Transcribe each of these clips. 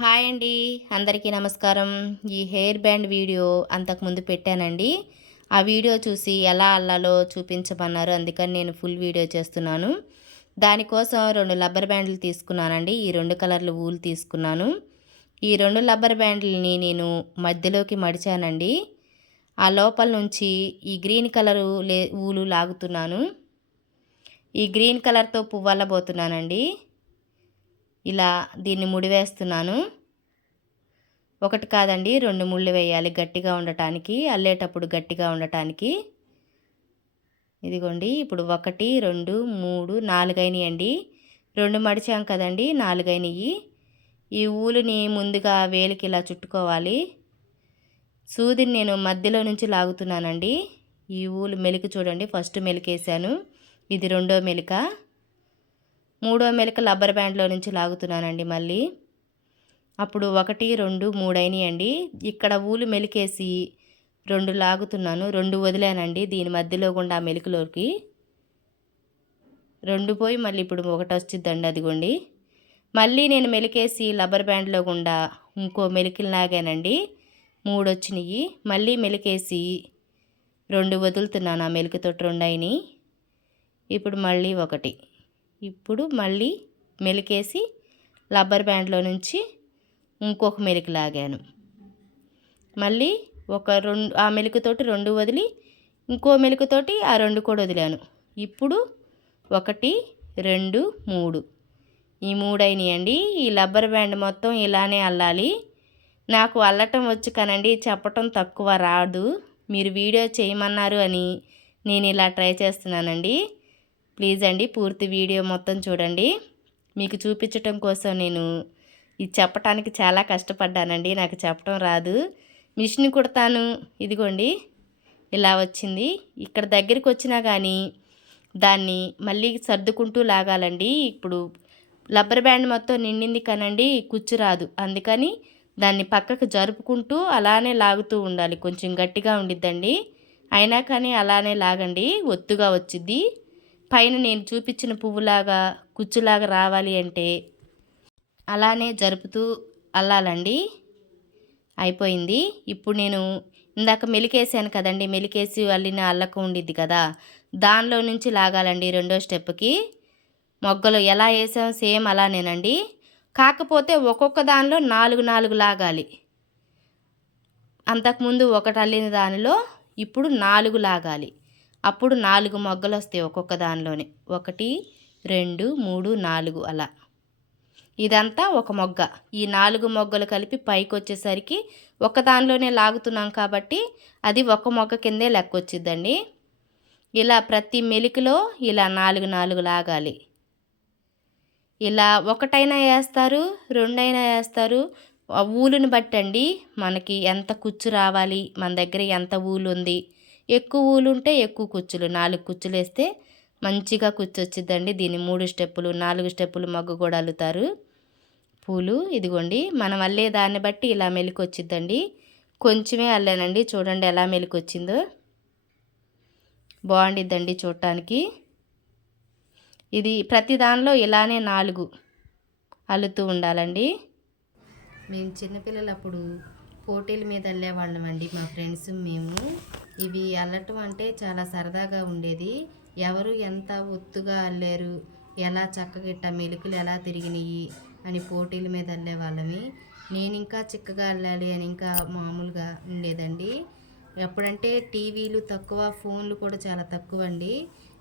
Hi అండి. అందరికీ నమస్కారం. ఈ హెయిర్ బ్యాండ్ వీడియో అంతకుముందు పెట్టానండి. ఆ వీడియో చూసి ఎలా అల్లాలో చూపించమన్నారు. అందుకని నేను ఫుల్ వీడియో చేస్తున్నాను. దానికోసం రెండు లబ్బర్ బ్యాండ్లు తీసుకున్నానండి. ఈ రెండు కలర్లు ఊలు తీసుకున్నాను. ఈ రెండు లబ్బర్ బ్యాండ్లని నేను మధ్యలోకి మడిచానండి. ఆ లోపల నుంచి ఈ గ్రీన్ కలరు లే ఊలు లాగుతున్నాను. ఈ గ్రీన్ కలర్తో పువ్వల్లబోతున్నానండి. ఇలా దీన్ని ముడివేస్తున్నాను ఒకటి కాదండి రెండు ముళ్ళు వేయాలి గట్టిగా ఉండటానికి అల్లేటప్పుడు గట్టిగా ఉండటానికి. ఇదిగోండి ఇప్పుడు ఒకటి రెండు మూడు నాలుగైనవి అండి రెండు మడిచాం కదండి నాలుగైనవి ఈ ఊలుని ముందుగా వేలికి ఇలా చుట్టుకోవాలి. సూదిని నేను మధ్యలో నుంచి లాగుతున్నానండి. ఈ ఊలు మెలిక చూడండి ఫస్ట్ మెలికేసాను ఇది రెండో మెలిక. మూడో మెలక లబ్బర్ బ్యాండ్లో నుంచి లాగుతున్నానండి మళ్ళీ. అప్పుడు ఒకటి రెండు మూడైనాయి అండి ఇక్కడ ఊలు మెలికేసి రెండు లాగుతున్నాను. రెండు వదిలానండి. దీని మధ్యలో గుండా ఆ మెలికలోకి రెండు పోయి మళ్ళీ ఇప్పుడు ఒకటి వచ్చిద్దండి అదిగోండి. మళ్ళీ నేను మెలికేసి లబ్బర్ బ్యాండ్లో గుండా ఇంకో మెలికలు లాగానండి. మూడు వచ్చినాయి. మళ్ళీ మెలికేసి రెండు వదులుతున్నాను. ఆ మెలికతో రెండు అయినాయి. ఇప్పుడు మళ్ళీ ఒకటి. ఇప్పుడు మళ్ళీ మెలికేసి రబ్బర్ బ్యాండ్లో నుంచి ఇంకొక మెలికి లాగాను. మళ్ళీ ఒక రెండు ఆ మెలికతోటి రెండు వదిలి ఇంకో మెలికతోటి ఆ రెండు కూడా వదిలాను. ఇప్పుడు ఒకటి రెండు మూడు. ఈ మూడు అయినాయండి. ఈ రబ్బర్ బ్యాండ్ మొత్తం ఇలానే అల్లాలి. నాకు అల్లటం వచ్చు కానండి చెప్పటం తక్కువ రాదు. మీరు వీడియో చేయమన్నారు అని నేను ఇలా ట్రై చేస్తున్నానండి. ప్లీజ్ అండి పూర్తి వీడియో మొత్తం చూడండి. మీకు చూపించటం కోసం నేను ఇది చెప్పటానికి చాలా కష్టపడ్డానండి. నాకు చెప్పటం రాదు. మిషన్ కుడతాను. ఇదిగోండి. ఇలా వచ్చింది. ఇక్కడ దగ్గరికి వచ్చినా కానీ దాన్ని మళ్ళీ సర్దుకుంటూ లాగాలండి. ఇప్పుడు రబ్బర్ బ్యాండ్ మొత్తం నిండింది కనండి. కుచ్చు రాదు. అందుకని దాన్ని పక్కకు జరుపుకుంటూ అలానే లాగుతూ ఉండాలి. కొంచెం గట్టిగా ఉండిద్దండి. అయినా కానీ అలానే లాగండి. ఒత్తుగా వచ్చిద్ది. పైన నేను చూపించిన పువ్వులాగా కుచ్చులాగా రావాలి అంటే అలానే జరుపుతూ అల్లాలండి. అయిపోయింది. ఇప్పుడు నేను ఇందాక మెలికేసాను కదండి. మెలికేసి అల్లిన అల్లకు ఉండిద్ది కదా. దానిలో నుంచి లాగాలండి రెండో స్టెప్కి మొగ్గలు ఎలా వేసాం సేమ్ అలానేనండి. కాకపోతే ఒక్కొక్క దానిలో నాలుగు నాలుగు లాగాలి. అంతకుముందు ఒకటి అల్లిన దానిలో ఇప్పుడు నాలుగు లాగాలి. అప్పుడు నాలుగు మొగ్గలు వస్తాయి ఒక్కొక్క దానిలోనే. ఒకటి రెండు మూడు నాలుగు అలా. ఇదంతా ఒక మొగ్గ. ఈ నాలుగు మొగ్గలు కలిపి పైకి వచ్చేసరికి ఒక దానిలోనే లాగుతున్నాం కాబట్టి అది ఒక మొగ్గ కిందే లెక్క వచ్చిద్దండి ఇలా ప్రతి మెలికలో ఇలా నాలుగు నాలుగు లాగాలి. ఇలా ఒకటైనా వేస్తారు రెండైనా వేస్తారు ఊలుని బట్టండి. మనకి ఎంత కుచ్చు రావాలి మన దగ్గర ఎంత ఊలు ఉంది ఎక్కువ ఊలు ఉంటే ఎక్కువ కుచ్చులు. నాలుగు కుచ్చులు వేస్తే మంచిగా కుచ్చొచ్చిద్దండి. దీన్ని మూడు స్టెప్పులు నాలుగు స్టెప్పులు మగ్గు కూడా అల్లుతారు. పూలు ఇదిగోండి. మనం అల్లే దాన్ని బట్టి ఇలా మెలికొచ్చిద్దండి. కొంచెమే అల్లానండి. చూడండి ఎలా మెలికొచ్చిందో. బాగుండిద్దండి చూడటానికి. ఇది ప్రతి దానిలో ఇలానే నాలుగు అల్లుతూ ఉండాలండి. మేము చిన్నపిల్లలప్పుడు పోటీల మీద వెళ్ళేవాళ్ళం అండి మా ఫ్రెండ్స్ మేము. ఇవి అల్లటం అంటే చాలా సరదాగా ఉండేది. ఎవరు ఎంత ఒత్తుగా అల్లారు ఎలా చక్కగిట్ట మెలుకులు ఎలా తిరిగినాయి అని పోటీల మీద అల్లే వెళ్ళేవాళ్ళమి నేను ఇంకా చిక్కగా అల్లాలి అని ఇంకా మామూలుగా ఉండేదండి. ఎప్పుడంటే టీవీలు తక్కువ ఫోన్లు కూడా చాలా తక్కువ అండి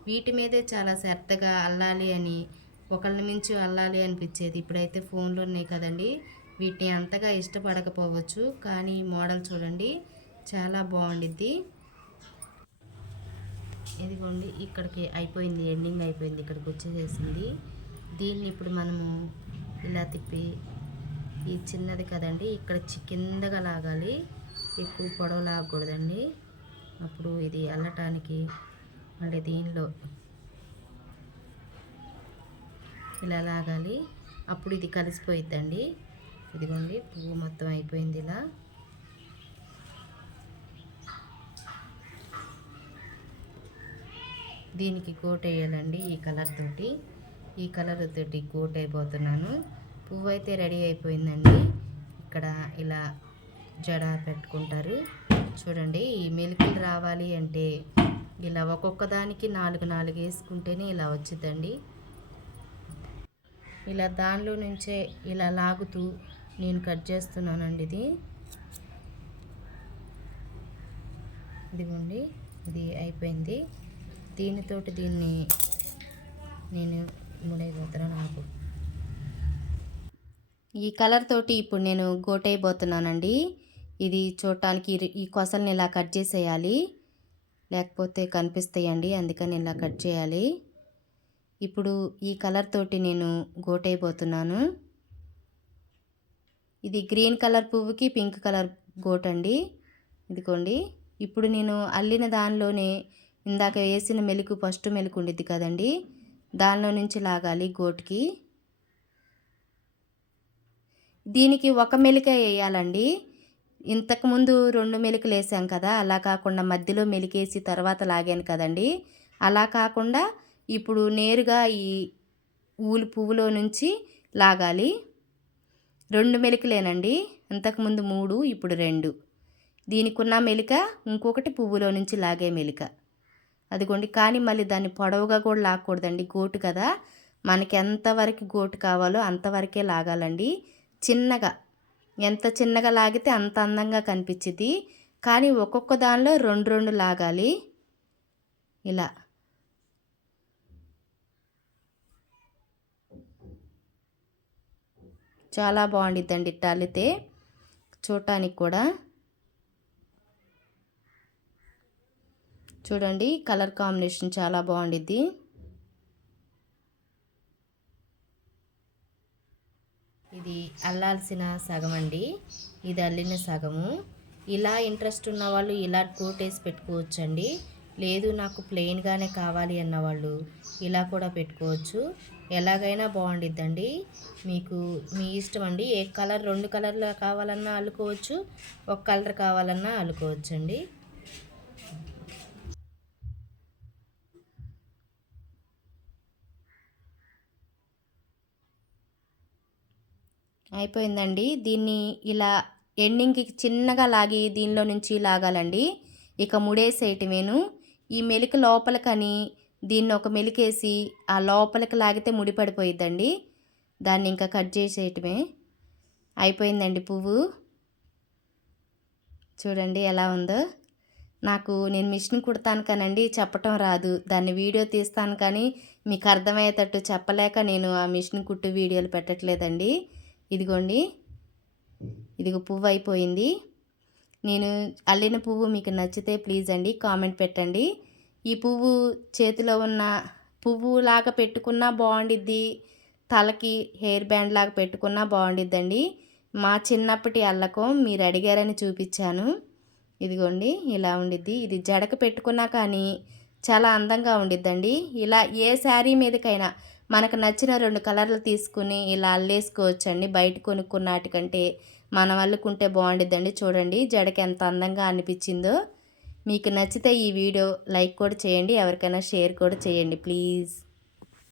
వీటి మీదే చాలా శ్రద్ధగా అల్లాలి అని ఒకళ్ళని మించి అల్లాలి అనిపించేది. ఇప్పుడైతే ఫోన్లు ఉన్నాయి కదండి. వీటిని అంతగా ఇష్టపడకపోవచ్చు. కానీ మోడల్ చూడండి చాలా బాగుండిద్ది. ఇదిగోండి ఇక్కడికి అయిపోయింది ఎండింగ్ అయిపోయింది ఇక్కడికి వచ్చేసేసింది. దీన్ని ఇప్పుడు మనము ఇలా తిప్పి ఈ చిన్నది కదండి ఇక్కడ కిందగా లాగాలి. ఎక్కువ పొడవు లాగకూడదండి. అప్పుడు ఇది అల్లటానికి మళ్ళీ దీనిలో ఇలా లాగాలి. అప్పుడు ఇది కలిసిపోయిద్దండి. ఇదిగోండి పువ్వు మొత్తం అయిపోయింది ఇలా. దీనికి కోట్ వేయాలండి ఈ కలర్ తోటి. ఈ కలర్ తోటి కోట్ అయిపోతున్నాను. పువ్వు అయితే రెడీ అయిపోయిందండి. ఇక్కడ ఇలా జడ పెట్టుకుంటారు. చూడండి ఈ మెలికలు రావాలి అంటే ఇలా ఒక్కొక్క దానికి నాలుగు నాలుగు వేసుకుంటేనే ఇలా వచ్చిందండి ఇలా దానిలో నుంచే ఇలా లాగుతూ నేను కట్ చేస్తున్నానండి ఇది. ఇదిగోండి ఇది అయిపోయింది. దీనితోటి దీన్ని నేను ముడైపోతున్నాను నాకు? ఈ కలర్ తోటి ఇప్పుడు నేను గోటైపోతున్నానండి. ఇది చూడటానికి ఈ కొసల్ని ఇలా కట్ చేసేయాలి. లేకపోతే కనిపిస్తాయండి అందుకని ఇలా కట్ చేయాలి. ఇప్పుడు ఈ కలర్ తోటి నేను గోటైపోతున్నాను. ఇది గ్రీన్ కలర్ పువ్వుకి పింక్ కలర్ గోట్ అండి ఇదిగోండి. ఇప్పుడు నేను అల్లిన దానిలోనే ఇందాక వేసిన మెలుకు ఫస్ట్ మెలుకు ఉండిద్ది కదండి. దానిలో నుంచి లాగాలి గోటుకి. దీనికి ఒక మెలిక వేయాలండి. ఇంతకుముందు రెండు మెలికలు వేసాం కదా అలా కాకుండా మధ్యలో మెలికేసి తర్వాత లాగాను కదండి. అలా కాకుండా ఇప్పుడు నేరుగా ఈ ఊలు పువ్వులో నుంచి లాగాలి. రెండు మెలికలేనండి ఇంతకుముందు మూడు ఇప్పుడు రెండు. దీనికి ఉన్న మెలిక ఇంకొకటి పువ్వులో నుంచి లాగే మెలిక. అదిగోండి. కానీ మళ్ళీ దాన్ని పొడవుగా కూడా లాగకూడదండి గోటు కదా. మనకి ఎంతవరకు గోటు కావాలో అంతవరకే లాగాలండి. చిన్నగా. ఎంత చిన్నగా లాగితే అంత అందంగా కనిపించింది కానీ ఒక్కొక్క దానిలో రెండు రెండు లాగాలి. ఇలా. చాలా బాగుండిద్దండి ఇట్ట అల్లితే చూడటానికి కూడా. చూడండి కలర్ కాంబినేషన్ చాలా బాగుండిద్ది. ఇది అల్లాల్సిన సగం అండి. ఇది అల్లిన సగము. ఇలా ఇంట్రెస్ట్ ఉన్న వాళ్ళు ఇలా కోటేసి పెట్టుకోవచ్చండి. లేదు నాకు ప్లెయిన్గానే కావాలి అన్నవాళ్ళు ఇలా కూడా పెట్టుకోవచ్చు. ఎలాగైనా బాగుండిద్దండి. మీకు మీ ఇష్టం అండి. ఏ కలర్ రెండు కలర్లు కావాలన్నా అల్లుకోవచ్చు. ఒక కలర్ కావాలన్నా అల్లుకోవచ్చు అండి అయిపోయిందండి. దీన్ని ఇలా ఎండింగ్కి చిన్నగా లాగి దీనిలో నుంచి లాగాలండి. ఇక ముడేసేయటమేను. ఈ మెలిక లోపలికని దీన్ని ఒక మెలికేసి ఆ లోపలికి లాగితే ముడిపడిపోయిద్దండి దాన్ని ఇంకా కట్ చేసేయటమే. అయిపోయిందండి పువ్వు. చూడండి ఎలా ఉందో. నాకు నేను మిషన్ కుడతాను కానండి చెప్పటం రాదు. దాన్ని వీడియో తీస్తాను కానీ మీకు అర్థమయ్యేటట్టు చెప్పలేక నేను ఆ మిషన్ కుట్టు వీడియోలు పెట్టట్లేదండి. ఇదిగోండి. ఇదిగో పువ్వు అయిపోయింది. నేను అల్లిన పువ్వు మీకు నచ్చితే ప్లీజ్ అండి కామెంట్ పెట్టండి. ఈ పువ్వు చేతిలో ఉన్న పువ్వు లాగా పెట్టుకున్నా బాగుండిద్ది. తలకి హెయిర్ బ్యాండ్ లాగా పెట్టుకున్నా బాగుండిద్దండి. మా చిన్నప్పటి అల్లకం మీరు అడిగారని చూపించాను. ఇదిగోండి ఇలా ఉండిద్ది. ఇది జడక పెట్టుకున్నా కానీ చాలా అందంగా ఉండిద్దండి. ఇలా ఏ శారీ మీదకైనా మనకు నచ్చిన రెండు కలర్లు తీసుకుని ఇలా అల్లేసుకోవచ్చండి. బయట కొనుక్కున్నాటికంటే మనం అల్లుకుంటే బాగుండిద్దండి. చూడండి జడకి ఎంత అందంగా అనిపించిందో. మీకు నచ్చితే ఈ వీడియో లైక్ కూడా చేయండి. ఎవరికైనా షేర్ కూడా చేయండి ప్లీజ్.